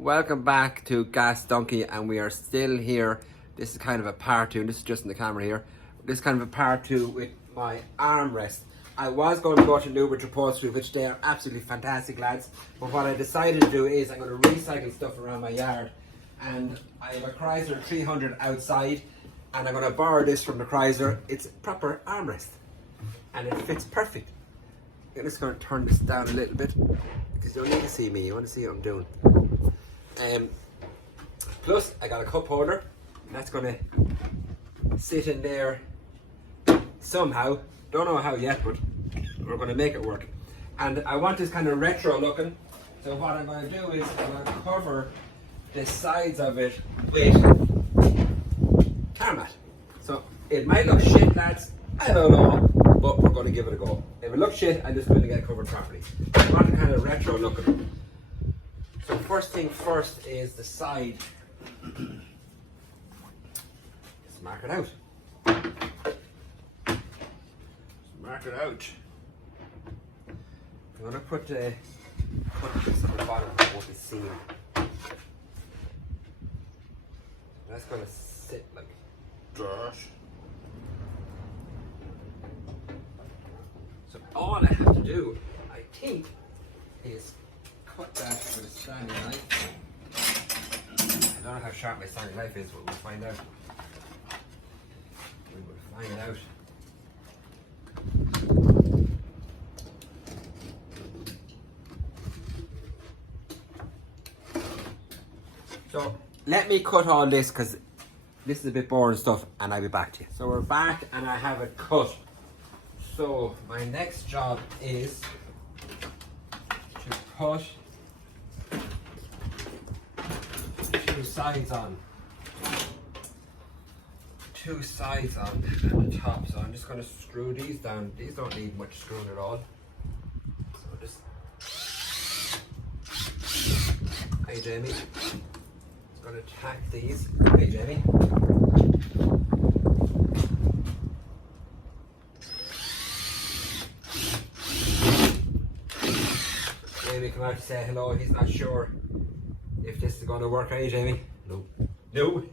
Welcome back to Gas Donkey, and we are still here. This is kind of a part two, and this is just in the camera here. This is kind of a part two with my armrest. I was going to go to Newbridge Upholstery, which they are absolutely fantastic lads, but what I decided to do is I'm going to recycle stuff around my yard, and I have a Chrysler 300 outside, and I'm going to borrow this from the Chrysler. It's a proper armrest, and it fits perfect. I'm just going to turn this down a little bit, because you don't need to see me, you want to see what I'm doing. Plus I got a cup holder, and that's going to sit in there somehow. Don't know how yet, but we're going to make it work. And I want this kind of retro looking, so what I'm going to do is I'm going to cover the sides of it with tarmac. So it might look shit, lads, I don't know, but we're going to give it a go. If it looks shit, I'm just going to get it covered properly. I want it kind of retro looking. So first thing first is the side. Let's mark it out. Let's mark it out. I'm going to put this at the bottom of what is seen. That's going to sit like dirt. So all I have to do, I think, is cut that with a Stanley knife. I don't know how sharp my Stanley knife is, but we'll find out. We will find out. So let me cut all this, because this is a bit boring stuff, and I'll be back to you. So we're back, and I have it cut. So my next job is to put two sides on and the top. So I'm just going to screw these down. These don't need much screwing at all. So just, hey Jamie, just going to tack these. Hey Jamie. Jamie come out to say hello. He's not sure if this is going to work. Are you, Jamie? No. No.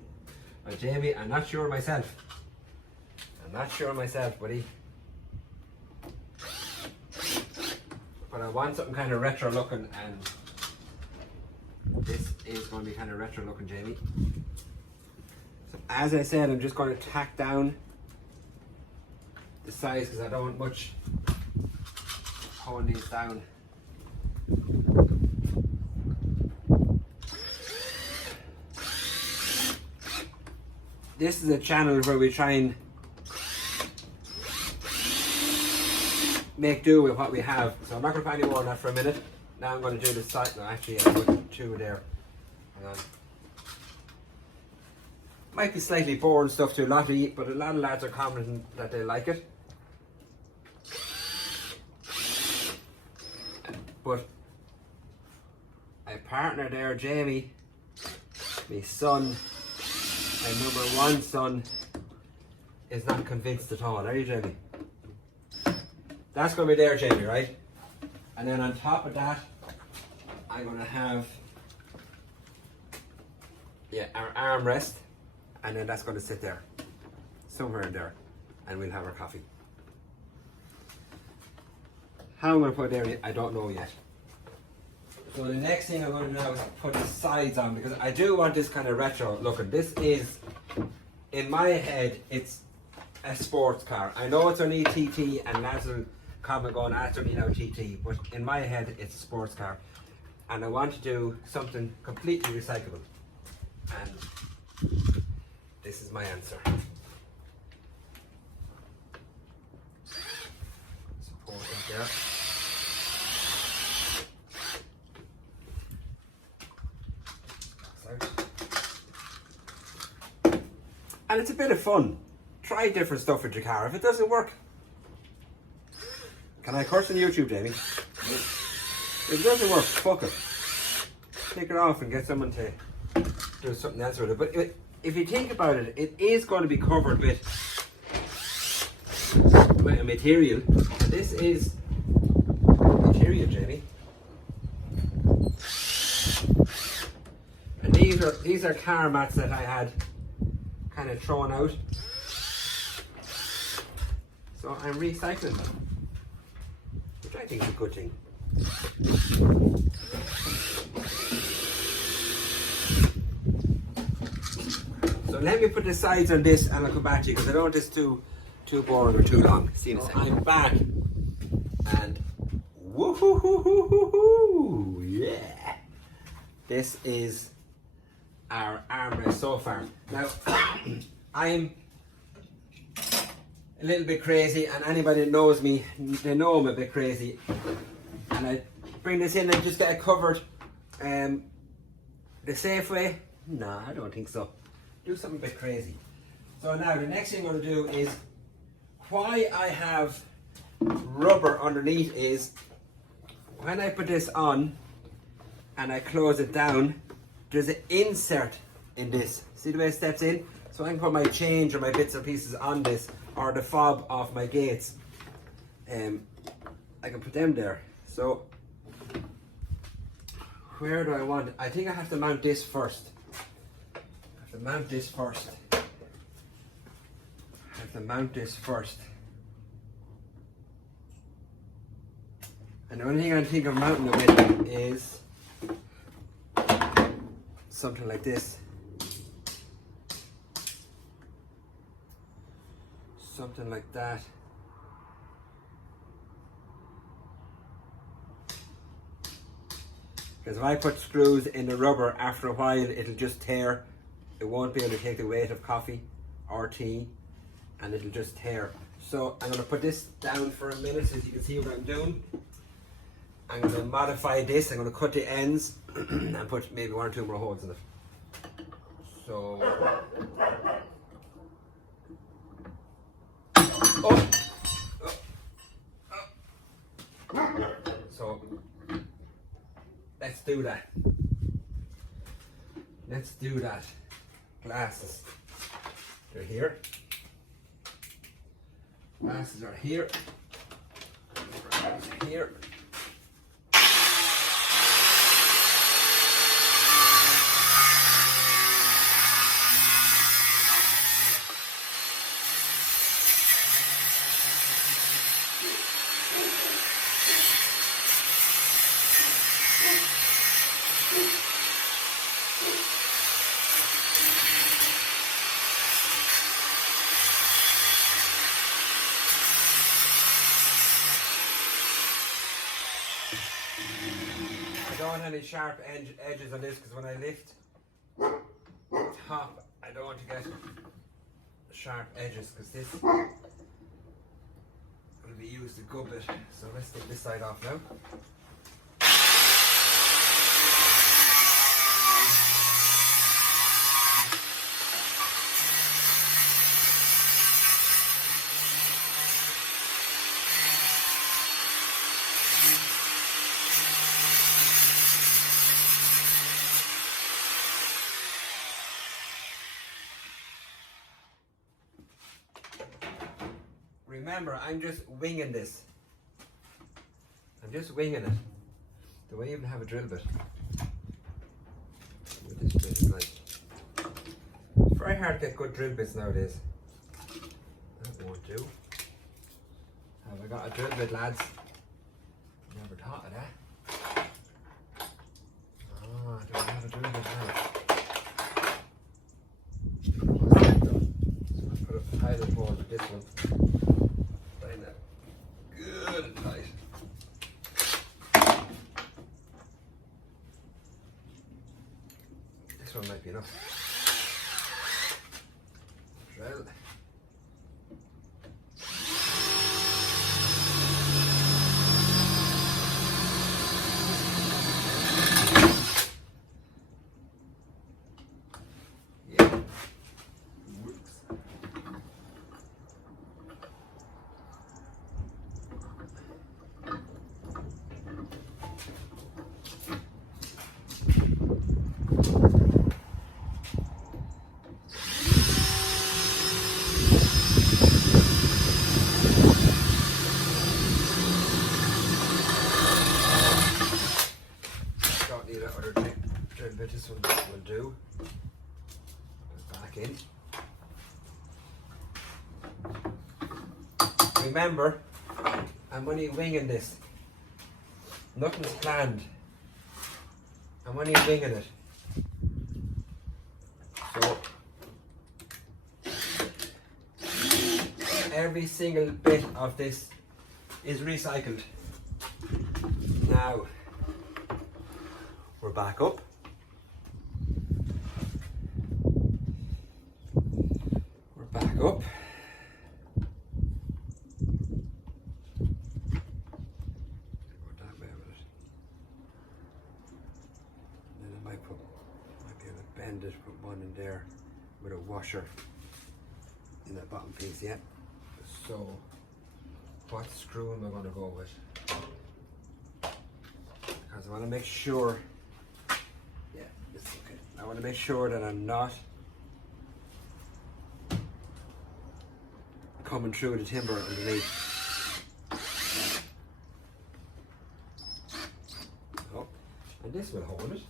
Well, Jamie, I'm not sure myself. Buddy. But I want something kind of retro looking, and this is going to be kind of retro looking, Jamie. So as I said, I'm just going to tack down the sides, because I don't want much holding these down. This is a channel where we try and make do with what we have. So I'm not going to put any more on that for a minute. Now I'm going to do the side. No, actually, I put two there. Hang on. Might be slightly boring stuff to a lot of, but a lot of lads are commenting that they like it. But my partner there, Jamie, my son, my number one son, is not convinced at all. Are you, Jamie? That's going to be there, Jamie, right? And then on top of that, I'm going to have our armrest, and then that's going to sit there, somewhere in there, and we'll have our coffee. How I'm going to put it there, I don't know yet. So the next thing I'm going to do now is put the sides on, because I do want this kind of retro looking. This is, in my head, it's a sports car. I know it's only TT, and lads will comment going, it's only now TT, but in my head, it's a sports car. And I want to do something completely recyclable. And this is my answer. Support it there. And it's a bit of fun. Try different stuff with your car. If it doesn't work, can I curse on YouTube, Jamie? If it doesn't work, fuck it. Take it off and get someone to do something else with it. But if you think about it, it is going to be covered with a material. This is material, Jamie. these are car mats that I had kind of thrown out. So I'm recycling them, which I think is a good thing. So let me put the sides on this and I'll come back to you because I don't want this too boring or too long. See you in a second. I'm back and woohoo, yeah. This is our armrest so far. Now, I'm a little bit crazy, and anybody that knows me, they know I'm a bit crazy. And I bring this in and just get it covered the safe way. No, I don't think so. Do something a bit crazy. So now the next thing I'm going to do is, why I have rubber underneath is, when I put this on and I close it down, there's an insert in this. See the way it steps in? So I can put my change or my bits and pieces on this, or the fob off my gates. I can put them there. So where do I want it? I think I have to mount this first. I have to mount this first. And the only thing I think of mounting it with is something like this. Something like that. Because if I put screws in the rubber, after a while it'll just tear. It won't be able to take the weight of coffee or tea, and it'll just tear. So I'm going to put this down for a minute so you can see what I'm doing. I'm going to modify this. I'm going to cut the ends and put maybe 1 or 2 more holes in it. So, so let's do that. Let's do that. Glasses, they're here. Glasses are here. Here. I don't want any sharp edges on this, because when I lift the top, I don't want to get sharp edges, because this will be used a good bit. So let's take this side off now. Remember, I'm just winging this. I'm just winging it. Do I even have a drill bit? This bit is nice. It's very hard to get good drill bits nowadays. That won't do. Have I got a drill bit, lads? Never thought of that. Oh, do I have a drill bit now? So I've got a pilot hole with this one. Good and tight. This one might be enough. Drill. this one will do. Put it back in. Remember, I'm only winging this. Nothing's planned. I'm only winging it. So every single bit of this is recycled. Now we're back up. We're back up. It, put one in there with a washer in that bottom piece, yeah. So what screw am I going to go with? Because I want to make sure, yeah, this is okay. I want to make sure that I'm not coming through the timber underneath. Oh, and this will hold it.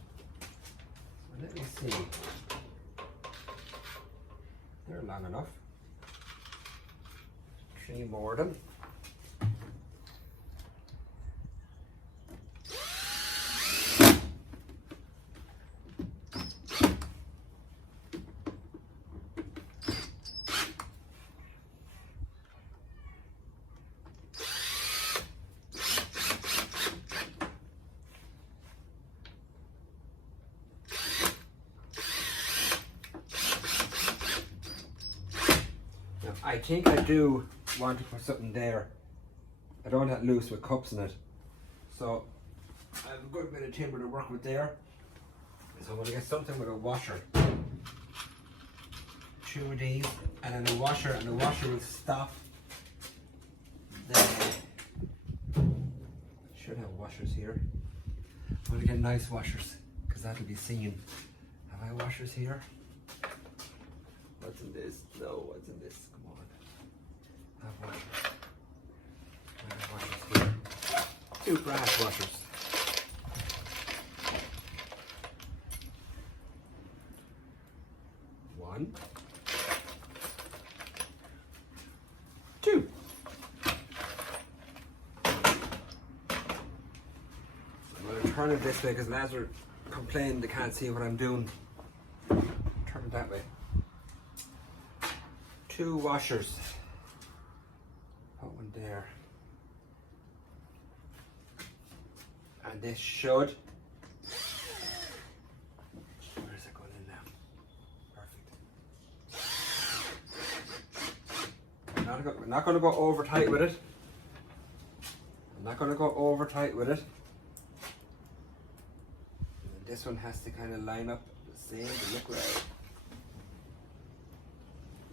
Let me see. They're long enough. 3 more of them. I think I do want to put something there. I don't want that loose with cups in it. So I have a good bit of timber to work with there. So I'm going to get something with a washer. 2 of these and then a washer, and the washer will stop. Then I should have washers here. I'm going to get nice washers because that'll be seen. Have I washers here? What's in this? No, what's in this? Come on. I have washers here. 2 brass washers. One. 2. I'm going to turn it this way because lads are complaining they can't see what I'm doing. Turn it that way. 2 washers. Put one there. And this should. Where is it going in now? Perfect. I'm not going to go over tight with it. I'm not going to go over tight with it. And this one has to kind of line up the same to look right.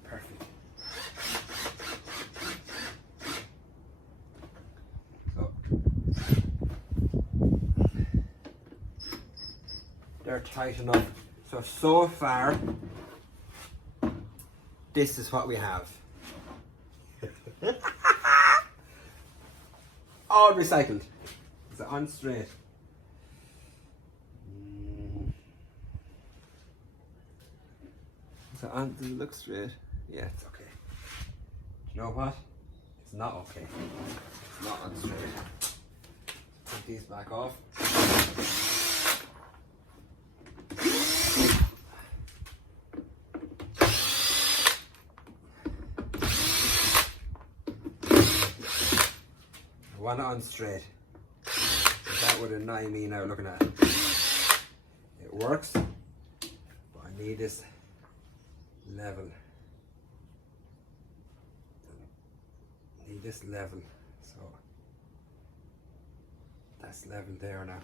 Perfect. They're tight enough. So far, this is what we have. All recycled. Is it on straight? Is it on? Does it look straight? Yeah, it's okay. Do you know what? It's not okay. It's not on straight. Take these back off. One on straight. That would annoy me now looking at it. It works, but I need this level. Need this level, so that's level there now.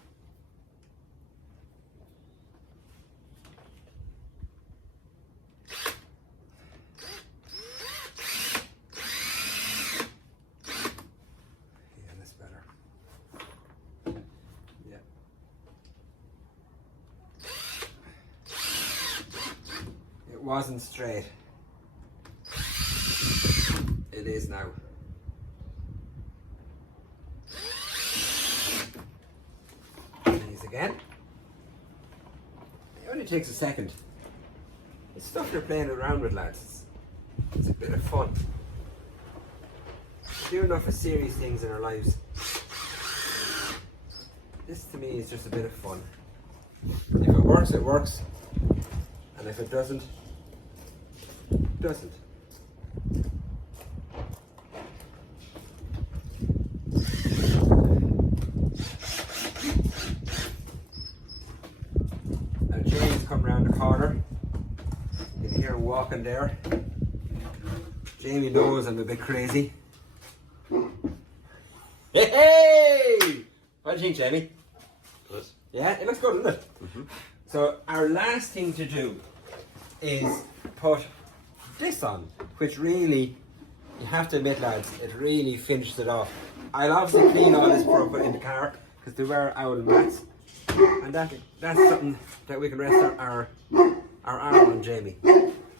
Wasn't straight. It is now. These again. only takes a second. It's stuff you're playing around with, lads. It's a bit of fun. We do enough of serious things in our lives. This to me is just a bit of fun. If it works, it works. And if it doesn't, it doesn't. Now James come round the corner. You can hear him walking there. Jamie knows I'm a bit crazy. Hey! What do you think, Jamie? Good. Yeah, it looks good, doesn't it? Mm-hmm. So our last thing to do is put this on, which really, you have to admit, lads, it really finishes it off. I'll obviously clean all this before I put it in the car, because they were owl mats, and that's something that we can rest our arm on, Jamie.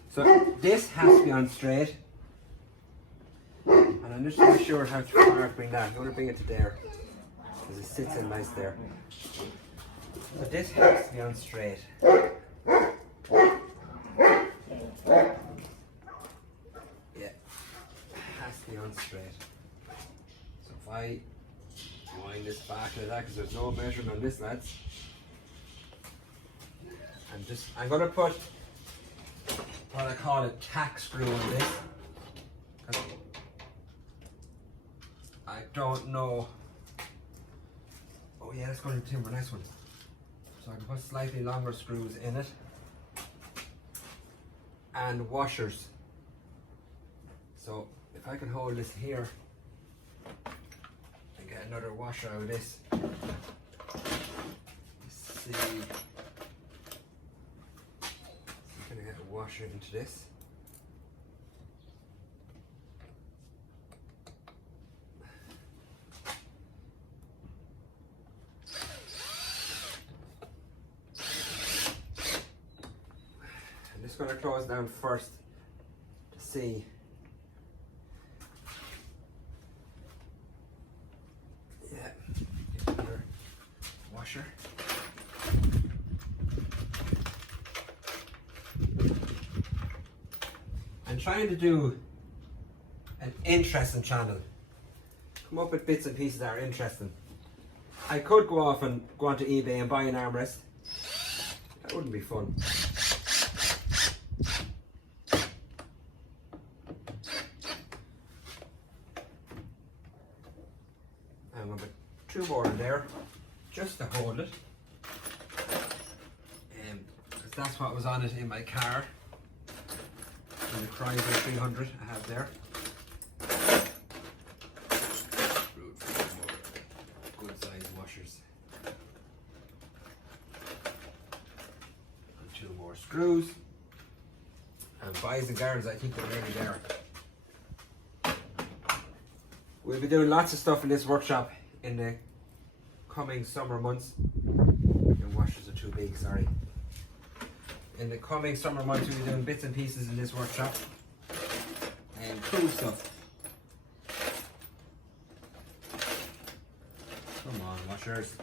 So this has to be on straight, and I'm just not sure how to bring that. I'm going to bring it to there, because it sits in nice there. So this has to be on straight. Yeah, it has to be on straight. So if I wind this back like that, because there's no measurement on this, lads. I'm going to put what I call a tack screw on this. I don't know. Oh yeah, that's going to timber, nice one. So I can put slightly longer screws in it. And washers. So if I can hold this here and get another washer out of this. Let's see. I'm gonna get a washer into this. I'm just going to close down first to see. Yeah, another washer. I'm trying to do an interesting channel. Come up with bits and pieces that are interesting. I could go off and go onto eBay and buy an armrest. That wouldn't be fun. I'm going to put two more in there just to hold it. Because that's what was on it in my car. In the Chrysler 300 I have there. Good size washers. And two more screws. And buys and guards, I think they're nearly there. We'll be doing lots of stuff in this workshop in the coming summer months. Your washers are too big, sorry. In the coming summer months we'll be doing bits and pieces in this workshop. And cool stuff. Come on, washers.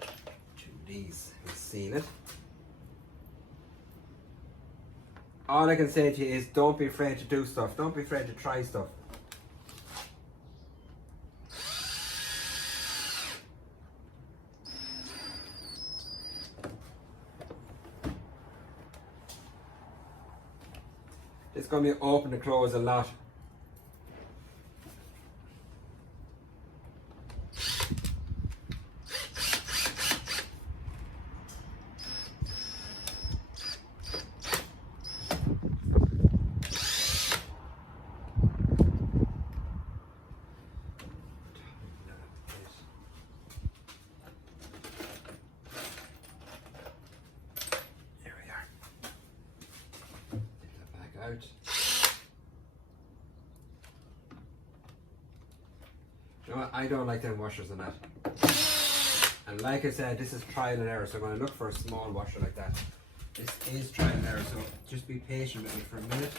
Two of these, we'll seal it. All I can say to you is don't be afraid to do stuff. Don't be afraid to try stuff. It's going to be open and close a lot. Out. You know what? I don't like them washers on that. And like I said, this is trial and error, so I'm going to look for a small washer like that. This is trial and error, so just be patient with me for a minute.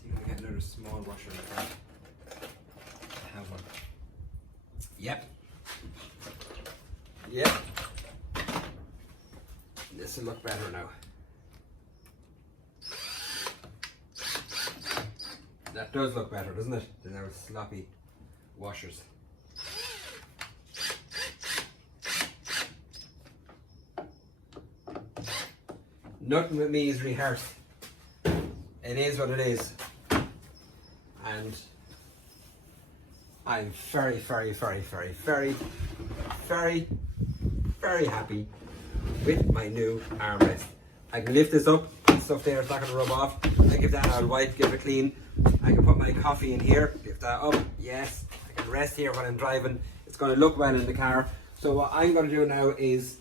See if I can get another small washer like that. I have one. Yep. Yep. This will look better now. That does look better, doesn't it? Than our sloppy washers. Nothing with me is rehearsed. It is what it is. And I'm very, very, very, very, very, very, very happy with my new armrest. I can lift this up, stuff there, it's not going to rub off. I give that a wipe, give it a clean. I can put my coffee in here, lift that up, yes. I can rest here when I'm driving. It's going to look well in the car. So what I'm going to do now is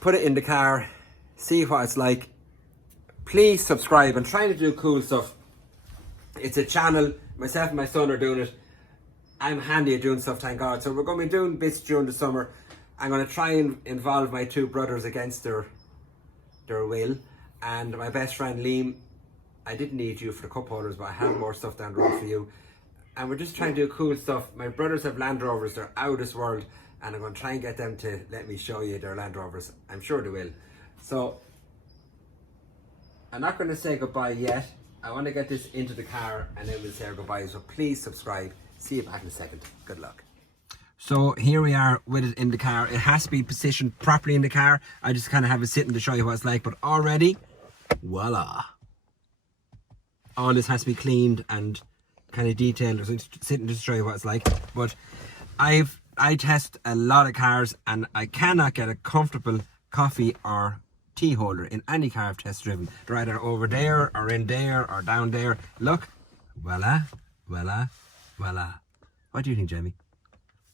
put it in the car, see what it's like. Please subscribe. I'm trying to do cool stuff. It's a channel, myself and my son are doing it. I'm handy at doing stuff, thank God. So we're going to be doing bits during the summer. I'm going to try and involve my two brothers against their will. And my best friend Liam, I didn't need you for the cup holders, but I have more stuff down the road for you. And we're just trying to do cool stuff. My brothers have Land Rovers, they're out of this world. And I'm going to try and get them to let me show you their Land Rovers. I'm sure they will. So, I'm not going to say goodbye yet. I want to get this into the car and then we'll say our goodbye. So please subscribe. See you back in a second. Good luck. So here we are with it in the car. It has to be positioned properly in the car. I just kind of have it sitting to show you what it's like. But already, voila. All this has to be cleaned and kind of detailed. So sitting to show you what it's like. But I test a lot of cars and I cannot get a comfortable coffee or tea holder in any car I've test driven. They're either over there or in there or down there. Look, voila, voila, voila. What do you think, Jamie?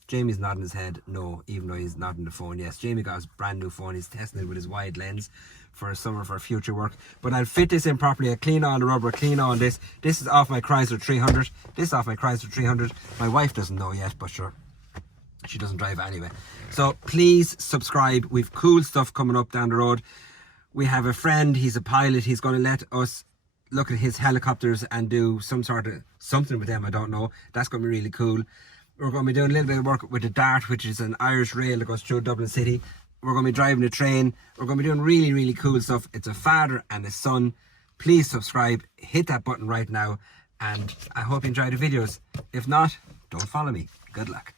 Jamie's nodding his head no, even though he's nodding the phone. Yes, Jamie got his brand new phone. He's testing it with his wide lens for summer, for future work. But I'll fit this in properly. I clean all the rubber, clean all this. This is off my Chrysler 300. This is off my Chrysler 300. My wife doesn't know yet, but sure, she doesn't drive anyway. So please subscribe. We've cool stuff coming up down the road. We have a friend, he's a pilot. He's going to let us look at his helicopters and do some sort of something with them. I don't know. That's going to be really cool. We're going to be doing a little bit of work with the Dart, which is an Irish rail that goes through Dublin City. We're going to be driving a train. We're going to be doing really, really cool stuff. It's a father and a son. Please subscribe. Hit that button right now. And I hope you enjoy the videos. If not, don't follow me. Good luck.